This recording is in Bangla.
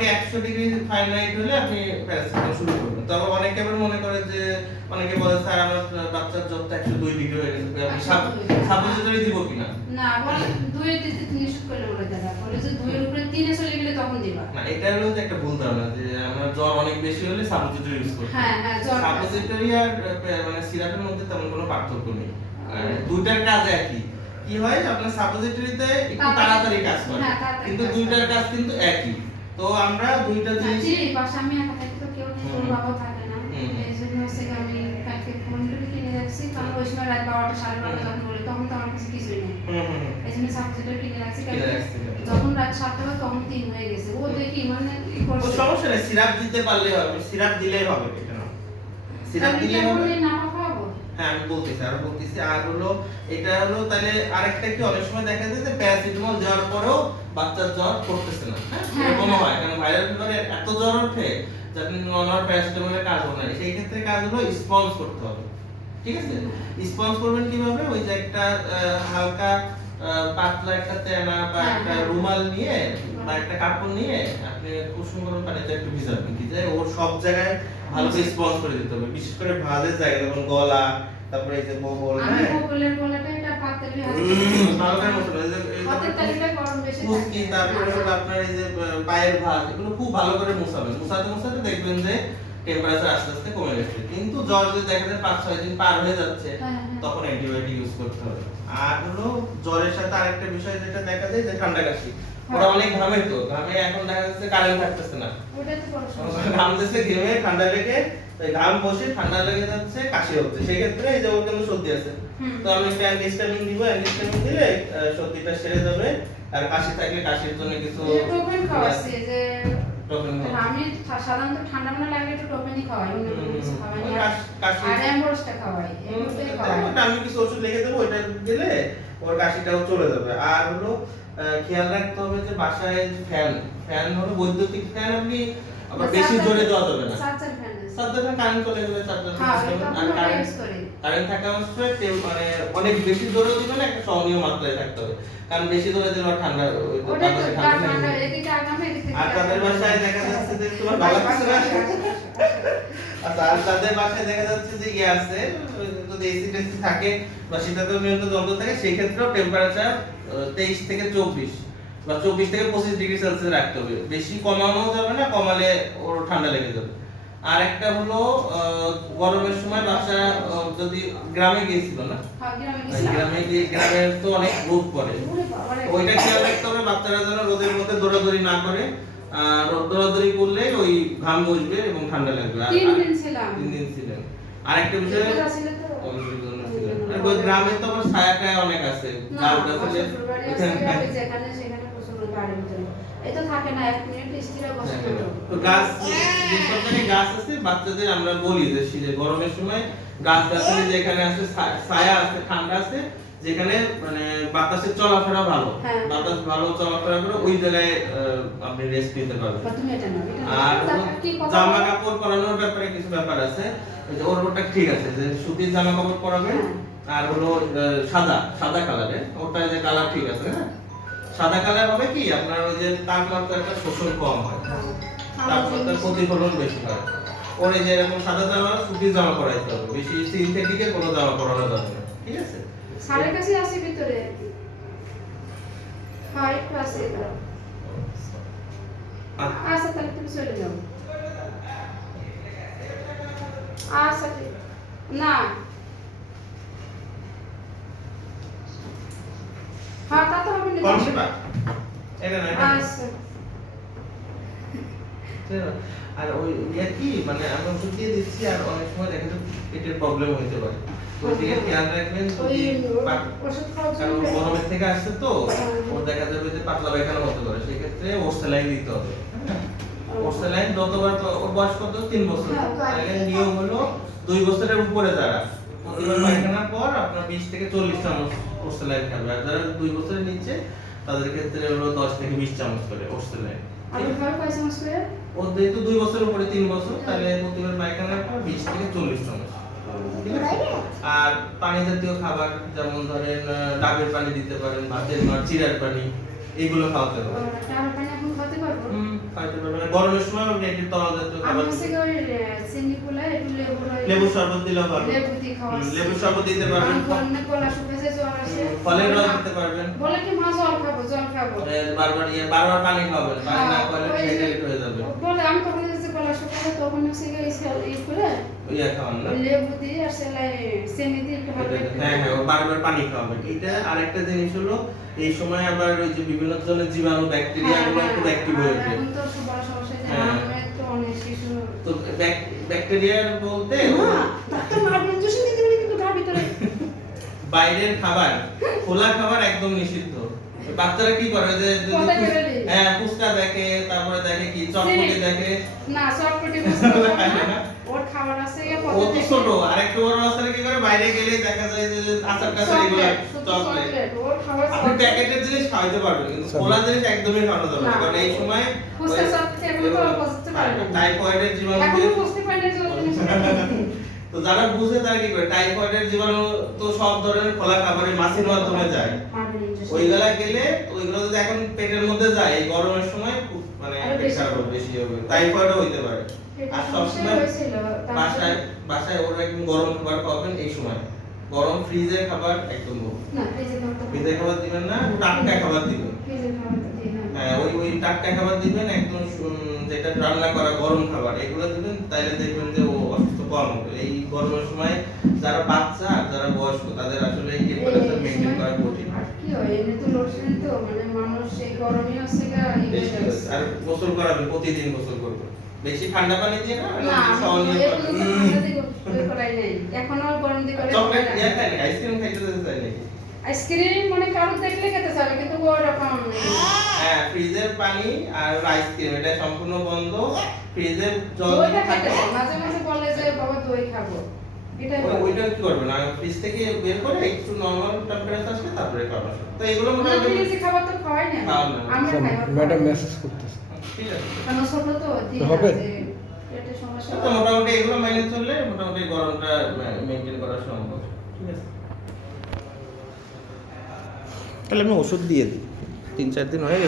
মোটামুটি 100° ফারেনহাইট হলে আপনি প্যারাসিটামল শুরু করবেন। তবে অনেকে আবার মনে করে যে অনেকে বলে স্যার আমার বাচ্চার জ্বর তো 102° হয়ে গেছে, আমি সাপোজিটরি দিব কিনা? না, বলে 2 এর দিতে 3 শুট করলে বলে দাদা বলে যে 2 এর উপরে 3 এ চলে গেলে তখন দিবা। না, এটা হলো যে একটা ভুল ধারণা যে আমরা জ্বর অনেক বেশি হলে সাপোজিটরি ইউজ করব। হ্যাঁ হ্যাঁ, জ্বর সাপোজিটরি আর মানে সিরাপের মধ্যে তেমন কোনো পার্থক্য নেই। দুইটার কাজ একই। কি হয় আপনার সাপোজিটরিতে একটু তাড়াতাড়ি কাজ করে, কিন্তু দুইটার কাজ কিন্তু একই। তো আমরা দুইটা জিনিস বাসা আমি একা থাকি তো কেউ নেই, ওর বাবা থাকে না, এইজন্য হচ্ছে আমি কালকে ফোন করে কিনে রাখছি, কারণ ওই সময় রাত 12টা 12:30 যখন বলে তখন তো আমার কাছে কিছুই নেই। এইজন্য সাবজেক্টটা কিনে রাখছি, যখন রাত 7টা বাজে তখন 3 হয়ে গেছে। ও দেখি মানে ও সমস্যা নেই, সিরাপ দিতে পারলে হবে, সিরাপ দিলেই হবে, এটা না সিরাপ দিলেই হবে না খাওয়াবো। হ্যাঁ আমি বলতেছি আর হলো এটা হলো তাহলে আরেকটা কি অনেক সময় দেখা যায় যে প্যারাসিটামল দেওয়ার পরেও বাচ্চার জ্বর করতেছে না, হ্যাঁ এরকম হয়, কারণ ভাইরাল ফিভারে এত জ্বর ওঠে যাতে নরমাল প্যারাসিটামলের কাজ হয় না। সেই ক্ষেত্রে কাজ হলো স্পঞ্জ করতে হবে, ঠিক আছে? স্পঞ্জ করবেন কিভাবে? ওই যে একটা হালকা পাতলা একটা তেনা বা একটা রুমাল নিয়ে বা একটা কাপড় নিয়ে আপনি কুসুম গরম পানিতে একটু ভিজাবেন, ভিজে ওর সব জায়গায় ভালো করে স্পঞ্জ করে দিতে হবে, বিশেষ করে ভাঁজের জায়গায়, যেমন গলা, তারপরে এই যে বগল, আমি বগলের গলাটা এটা পাতলে ভালো করে মতো হাতের তালিকা গরম বেশি থাকে, তারপরে হলো আপনার এই যে পায়ের ভাঁজ, এগুলো খুব ভালো করে মুছাবেন। মুছাতে দেখবেন যে টেম্পারেচার আস্তে আস্তে কমে যাচ্ছে। কিন্তু জ্বর যদি দেখা যায় 5-6 দিন পার হয়ে যাচ্ছে, তখন অ্যান্টিবায়োটিক ইউজ করতে হবে। আর হলো জ্বরের সাথে আরেকটা বিষয় যেটা দেখা যায় যে ঠান্ডা কাশি, ওরা অনেক ঘামে, তো ঘামে এখন দেখা যাচ্ছে কারেন্ট থাকতেছে না, ওটা তো বড় সমস্যা, ঘামতেছে, ঘেমে ঠান্ডা লেগে ঘাম বসে ঠান্ডা লেগে যাচ্ছে, কাশি হচ্ছে। সেই ক্ষেত্রে এই যে ওর কিন্তু সর্দি আছে, তো আমি একটা অ্যান্টিহিস্টামিন দিব, অ্যান্টিহিস্টামিন দিলে সর্দিটা সেরে যাবে। আর কাশি থাকলে কাশির জন্য কিছু টোপেন খাওয়াচ্ছি, যে টোপেন আমি সাধারণত ঠান্ডা মান্ডা লাগলে একটু টোপেনই খাওয়াই, অন্য কোনো কিছু খাওয়াই না, কাশি আর অ্যাম্বুলেন্সটা খাওয়াই, এমনিতেই খাওয়াই। আমি কিছু ওষুধ লিখে দেবো, ওইটা দিলে ওর কাশিটাও চলে যাবে। আর হলো খেয়াল রাখতে হবে যে বাসায় ফ্যান হলো বৈদ্যুতিক ফ্যান, আপনি আবার বেশি জোরে দেওয়া যাবে না। চার্জার ফ্যান কারেন্ট চলে গেলে চার্জার কারেন্ট থাকা অবস্থায় মানে অনেক বেশি জোরে দিবে না, একটা সহনীয় মাত্রায় থাকতে হবে, কারণ বেশি জোরে দিলে ঠান্ডা আর তাদের বাসায় দেখা যাচ্ছে যে তোমার ভালো লাগছে না। আচ্ছা, আর তাদের বাসায় দেখা যাচ্ছে যে ইয়ে আছে, যদি এসি টেসি থাকে বা শীতাতপ নিয়ন্ত্রণ যন্ত্র থাকে, সেই ক্ষেত্রেও টেম্পারেচার 23 থেকে 24 বা 24 থেকে 25 ডিগ্রি সেলসিয়াস রাখতে হবে। বেশি কমানো যাবে না, কমালে ওর ঠান্ডা লেগে যাবে। আর একটা হলো গরমের সময় বাচ্চা যদি গ্রামে গিয়েছিল না, গ্রামে তো অনেক রোদ পড়ে, ওইটা খেয়াল রাখতে হবে বাচ্চারা যেন রোদের মধ্যে দৌড়াদৌড়ি না করে। দৌড়াদৌড়ি করলে ওই ঘাম বসবে এবং ঠান্ডা লাগবে। আর 3 দিন ছিলেন। আরেকটা বিষয় ওই গ্রামে তো আবার ছায়া অনেক আছে, গাছ গাছালি যেখানে সেখানে প্রচুর বাড়ি ভিতরে এটা থাকে না, 1 মিনিট স্থির বসে থাকে। তো গাছ, যে সরকারি গাছ আছে, বাচ্চাদের আমরা বলি যে শীতে গরমের সময় গাছ গাছালি যেখানে আছে, ছায়া আছে, ঠান্ডা আছে, যেখানে মানে বাতাসের চলাফেরা ভালো, বাতাস ভালো চলাফেরা করে, ওই জায়গায় আপনি রেস্ট নিতে পারবেন। আর জামা কাপড় পরানোর ব্যাপারে কিছু ব্যাপার আছে, ওর ওটা ঠিক আছে যে সুতির জামা কাপড় পরাবেন, আর হলো সাদা কালারের, ওটা যে কালার ঠিক আছে, হ্যাঁ সাদা কালার হবে কি আপনার ওই যে তাপমাত্রাটা শোষণ কম হয়, তাপমাত্রার প্রতিফলন বেশি হয়। ওর এই যে এরকম সাদা জামা, সুতির জামা পরাইতে হবে, বেশি সিনথেটিকের কোনো জামা পরানো যাবে না, ঠিক আছে? সারের কাছে আছে ভিতরে, হ্যাঁ একটু আছে এটা। আচ্ছা তাহলে তুমি চলে যাও। আচ্ছা না হ্যাঁ তা তো হবে না, এটা না আচ্ছা। আর ওই ইয়া কি মানে আমরা ওষুধ দিয়ে দিচ্ছি, আর অনেক সময় দেখা যায় পেটের প্রবলেম হতে পারে, তো দিকে খেয়াল রাখবেন। কারণ গরমের থেকে আসছে তো ওর দেখা যাবে যে পাতলা পায়খানা হতে পারে, সেই ক্ষেত্রে ওর স্যালাইন দিতে হবে। ওর স্যালাইন যতবার, ওর বয়স কত? 3 বছর, তাহলে নিয়ম হলো 2 বছরের উপরে যারা প্রতিবার পায়খানার পর আপনার 20 থেকে 40 চামচ ওর স্যালাইন খাবে, আর যারা 2 বছরের নিচে তাদের ক্ষেত্রে হলো 10 থেকে 20 চামচ করে ওর স্যালাইন। আর ভালো কয় চামচ করে? ও যেহেতু 2 বছরের উপরে 3 বছর, তাহলে প্রতিবার পায়খানার পর 20 থেকে 40 চামচ। ঠিক আছে? আর পানি জাতীয় খাবার, যেমন ধরেন ডাবের পানি দিতে পারেন, ভাতের মার, চিড়ার পানি, এগুলো খাওয়াতে হবে। ডাবের পানি এখন খাওয়াতে পারবো? খাইতে পারবেন না। গরমের সময় আপনি একটু তরল জাতীয় খাবার আমি হচ্ছে ওই চিনি কুলা একটু লেবু শরবত দিলেও পারবেন, লেবু দিয়ে খাওয়া লেবু শরবত দিতে পারবেন, গলা শুকাইছে জ্বর আসে ফলের রস দিতে পারবেন, বলে কি মা জল খাবো বারবার পানি খাবেন, পানি না খেলে ডিহাইড্রেট হয়ে যাবে। বলে আমি তখন যে গলা শুকাইছে তখন হচ্ছে এই করে ইয়া খাওয়ান না, লেবু দিয়ে আর সেলাই চিনি দিয়ে একটু হালকা হ্যাঁ হ্যাঁ বারবার পানি খাওয়াবেন। এটা আরেকটা জিনিস হলো এই সময় আবার ওই যে বিভিন্ন ধরনের জীবাণু ব্যাকটেরিয়া গুলো খুব অ্যাক্টিভ হয়ে ওঠে। এখন তো বড় সমস্যা যে হ্যাঁ। আমার তো অনেক শিশু তো ব্যাকটেরিয়া বলতে ডাক্তার মারবেন ইনজেকশন দিতে বলে কিন্তু ঘর ভিতরে বাইরের খাবার, খোলা খাবার একদম নিষিদ্ধ। বাচ্চারা কি করে যে কথা কেটে দেয়। হ্যাঁ ফুচকা দেখে, তারপরে দেখে কি চটপটি দেখে, না চটপটি বুঝতে পারে না ওর খাবার আছে ইয়া ও তো ছোট। আরেকটু বড় বাচ্চারা কি করে বাইরে গেলে দেখা যায় যে আচার কাছে এগুলো চকলেট। ওর খাবার আপনি প্যাকেটের জিনিস খাওয়াতে পারবেন কিন্তু খোলা জিনিস একদমই খাওয়ানো যাবে না, কারণ এই সময় ফুচকা চটপটি এখন তো বুঝতে পারে না টাইফয়েডের জীবাণু এখন বুঝতে পারে না যে ওর জিনিস তো যারা বুঝে তারা কি করে, টাইফয়েডের জীবাণু তো সব ধরনের খোলা খাবারে মাছির মাধ্যমে যায়, মারবেন ইনজেকশন ওইগুলা গেলে ওইগুলো যদি এখন পেটের মধ্যে যায় এই গরমের সময় খুব মানে পেট খারাপ হবে, বেশি হবে, টাইফয়েডও হইতে পারে। আর সবসময় বাসায় ওর একদম গরম খাবার খাওয়াবেন এই সময়, গরম ফ্রিজের খাবার একদম না ফ্রিজের খাবার দিবেন না, টাটকা খাবার দিবেন। ফ্রিজের খাবার তো দিই না হ্যাঁ ওই টাটকা খাবার দিবেন, একদম যেটা রান্না করা গরম খাবার এগুলো দিবেন, তাইলে দেখবেন যে ও অসুস্থ কম হবে। এই গরমের সময় যারা বাচ্চা আর যারা বয়স্ক তাদের আসলে এই টেম্পারেচার মেইনটেইন করা কঠিন। কি হয় এমনি তো লোডশেডিং তো মানে মানুষ এই গরমে হচ্ছে আর গোসল করাবেন, প্রতিদিন গোসল করবেন, বেশি ঠান্ডা পানি দিয়ে না, না সহনীয় করাই নাই এখন আর গরম দিয়ে করে চকলেট দিয়ে খাই না, আইসক্রিম খাইতে দিতে চাই নাকি? আইসক্রিম মানে কারো দেখলে খেতে চাই কিন্তু ওরকম হ্যাঁ ফ্রিজের পানি আর আইসক্রিম এটা সম্পূর্ণ বন্ধ। ফ্রিজের জল দইটা খেতে চাই মাঝে মাঝে বলে যে বাবা দই খাবো এটা ওইটা কি করবেন না, ফ্রিজ থেকে বের করে একটু নরমাল টেম্পারেচার আসলে তারপরে খাবেন। তো এগুলো মোটামুটি ফ্রিজে খাবার তো খাওয়াই না আমরা খাই ম্যাডাম মেসেজ করতেছে, ঠিক আছে। কারণ ছোট তো দিয়ে হবে? পেটের সমস্যা তো মোটামুটি এগুলো মেনে চললে মোটামুটি গরমটা মেইনটেইন করা সম্ভব, ঠিক আছে। তাহলে আমি ওষুধ দিয়ে দিই, 3-4 দিন হয়ে গেছে।